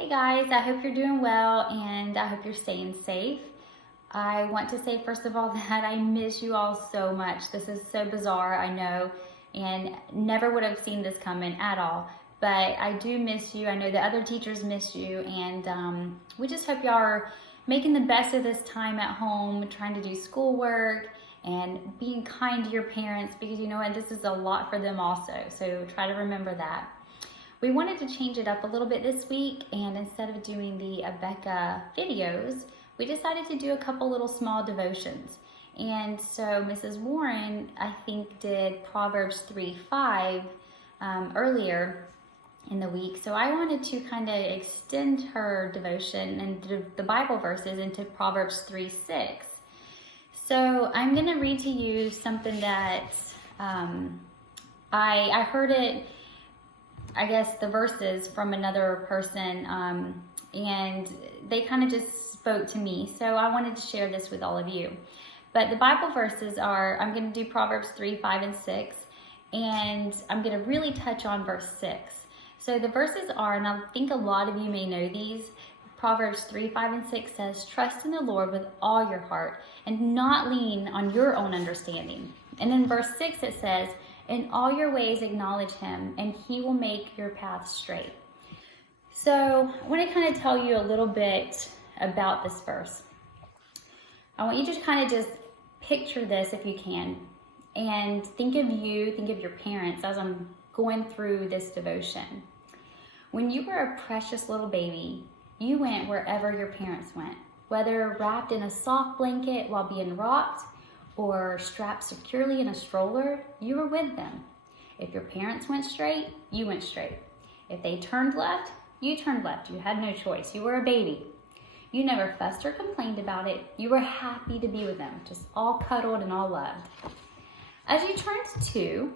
Hey guys, I hope you're doing well and I hope you're staying safe. I want to say first of all that I miss you all so much. This is so bizarre, I know, and never would have seen this coming at all. But I do miss you. I know the other teachers miss you, and we just hope y'all are making the best of this time at home, trying to do schoolwork and being kind to your parents, because you know what, this is a lot for them also. So try to remember that. We wanted to change it up a little bit this week, and instead of doing the Abeka videos, we decided to do a couple little small devotions. And so Mrs. Warren, I think, did Proverbs 3:5 earlier in the week. So I wanted to kind of extend her devotion and the Bible verses into Proverbs 3:6. So I'm going to read to you something that I heard it, I guess, the verses from another person, and they kind of just spoke to me. So I wanted to share this with all of you. But the Bible verses are, I'm going to do Proverbs 3:5 and 6, and I'm going to really touch on verse 6. So the verses are, and I think a lot of you may know these, Proverbs 3:5 and 6 says, "Trust in the Lord with all your heart and not lean on your own understanding." And in verse 6 it says, "In all your ways acknowledge him, and he will make your path straight." So I want to kind of tell you a little bit about this verse. I want you to kind of just picture this if you can, and think of your parents as I'm going through this devotion. When you were a precious little baby, you went wherever your parents went, whether wrapped in a soft blanket while being rocked or strapped securely in a stroller, you were with them. If your parents went straight, you went straight. If they turned left, you turned left. You had no choice. You were a baby. You never fussed or complained about it. You were happy to be with them, just all cuddled and all loved. As you turned 2,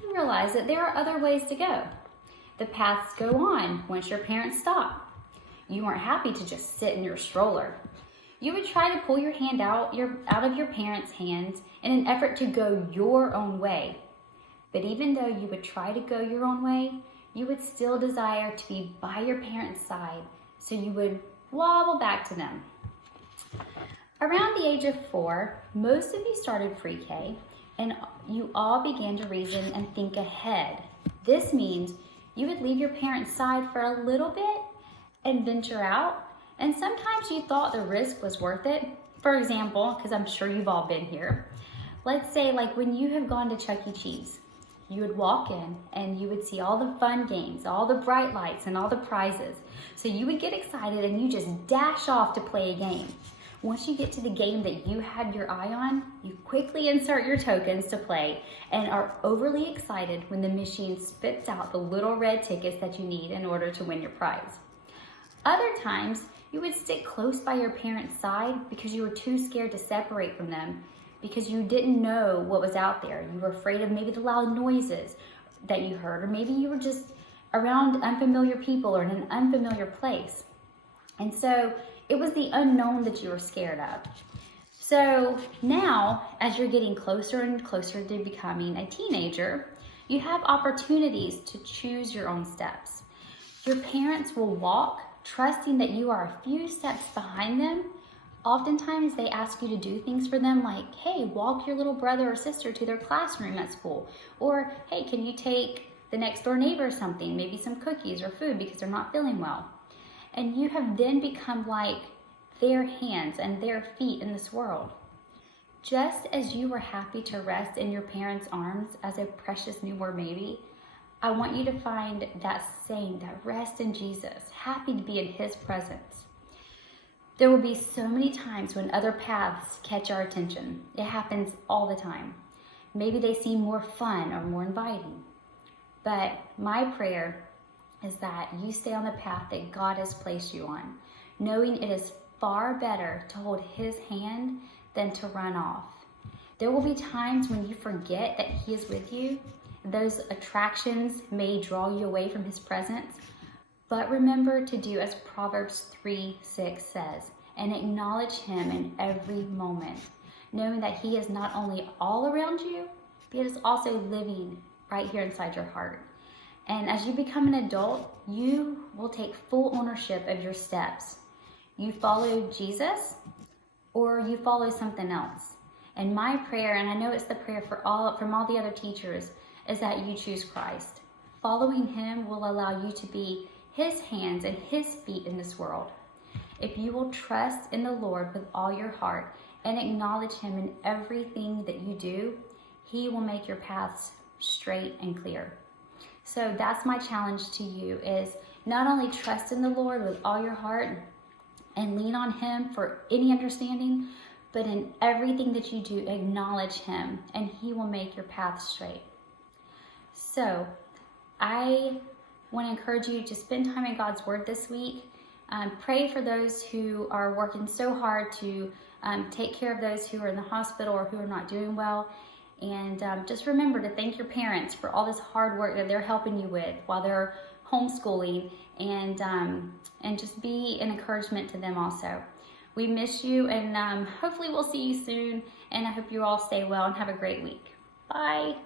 you realize that there are other ways to go. The paths go on once your parents stop. You weren't happy to just sit in your stroller. You would try to pull your hand out of your parents' hands in an effort to go your own way. But even though you would try to go your own way, you would still desire to be by your parents' side, so you would wobble back to them. Around the age of 4, most of you started pre-K, and you all began to reason and think ahead. This means you would leave your parents' side for a little bit and venture out. And sometimes you thought the risk was worth it. For example, because I'm sure you've all been here, let's say like when you have gone to Chuck E. Cheese, you would walk in and you would see all the fun games, all the bright lights and all the prizes. So you would get excited and you just dash off to play a game. Once you get to the game that you had your eye on, you quickly insert your tokens to play and are overly excited when the machine spits out the little red tickets that you need in order to win your prize. Other times, you would stick close by your parents' side because you were too scared to separate from them, because you didn't know what was out there. You were afraid of maybe the loud noises that you heard, or maybe you were just around unfamiliar people or in an unfamiliar place. And so it was the unknown that you were scared of. So now, as you're getting closer and closer to becoming a teenager, you have opportunities to choose your own steps. Your parents will walk, trusting that you are a few steps behind them. Oftentimes they ask you to do things for them like, hey, walk your little brother or sister to their classroom at school. Or, hey, can you take the next door neighbor something, maybe some cookies or food because they're not feeling well. And you have then become like their hands and their feet in this world. Just as you were happy to rest in your parents' arms as a precious newborn baby, I want you to find that rest in Jesus, happy to be in his presence. There will be so many times when other paths catch our attention. It happens all the time. Maybe they seem more fun or more inviting. But my prayer is that you stay on the path that God has placed you on, knowing it is far better to hold his hand than to run off. There will be times when you forget that he is with you. Those attractions may draw you away from his presence, but remember to do as Proverbs 3:6 says, and acknowledge him in every moment, knowing that he is not only all around you, but he is also living right here inside your heart. And as you become an adult, you will take full ownership of your steps. You follow Jesus or you follow something else. And my prayer, and I know it's the prayer from all the other teachers, is that you choose Christ. Following him will allow you to be his hands and his feet in this world. If you will trust in the Lord with all your heart and acknowledge him in everything that you do, he will make your paths straight and clear. So that's my challenge to you, is not only trust in the Lord with all your heart and lean on him for any understanding, but in everything that you do, acknowledge him and he will make your path straight. So I want to encourage you to spend time in God's word this week. Pray for those who are working so hard to take care of those who are in the hospital or who are not doing well. And just remember to thank your parents for all this hard work that they're helping you with while they're homeschooling, and just be an encouragement to them also. We miss you, and hopefully we'll see you soon, and I hope you all stay well and have a great week. Bye.